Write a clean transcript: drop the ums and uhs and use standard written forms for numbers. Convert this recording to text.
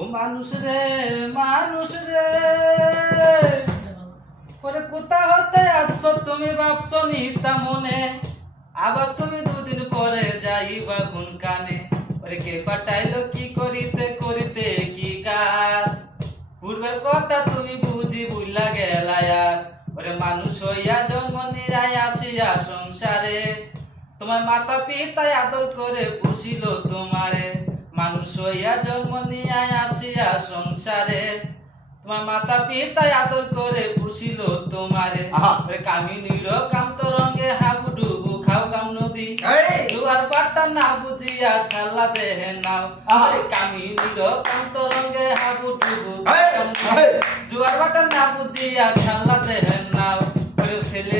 ও মানুষ রে মানুষ রে, ওরে কোথা হতে আসছো তুমি ভাবছো নিতা মনে, আবার তুমি দুদিন পরে যাইবা কোন কানে। ওরে কে পাঠাইলো কি করিতে করিতে কি কাজ, পূর্বের কথা তুমি বুঝি বুঝলা গেলাই আজ। ওরে মানুষ হইয়া জন্ম নিরাই আসিয়া সংসারে, তোমার মাতা পিতায় আদর করে পুষিল তোমারে। মানুষ হইয়া জন্ম নিয়াই আসিয়া সংসারে, তোমার মাতা পিতায় আদর করে পুষিল তোমারে। ওরে কামিনীর কান্ত রঙে হাবুডুবু খাও কাম নদী, জুয়ার পাট্টা না বুঝিয়া ছাল্লা দেহে নাও। ওরে কামিনীর কান্ত রঙে হাবুডুবু খাও কাম নদী, জুয়ার পাট্টা না বুঝিয়া ছাল্লা দেহে নাও। ওরে ছেলে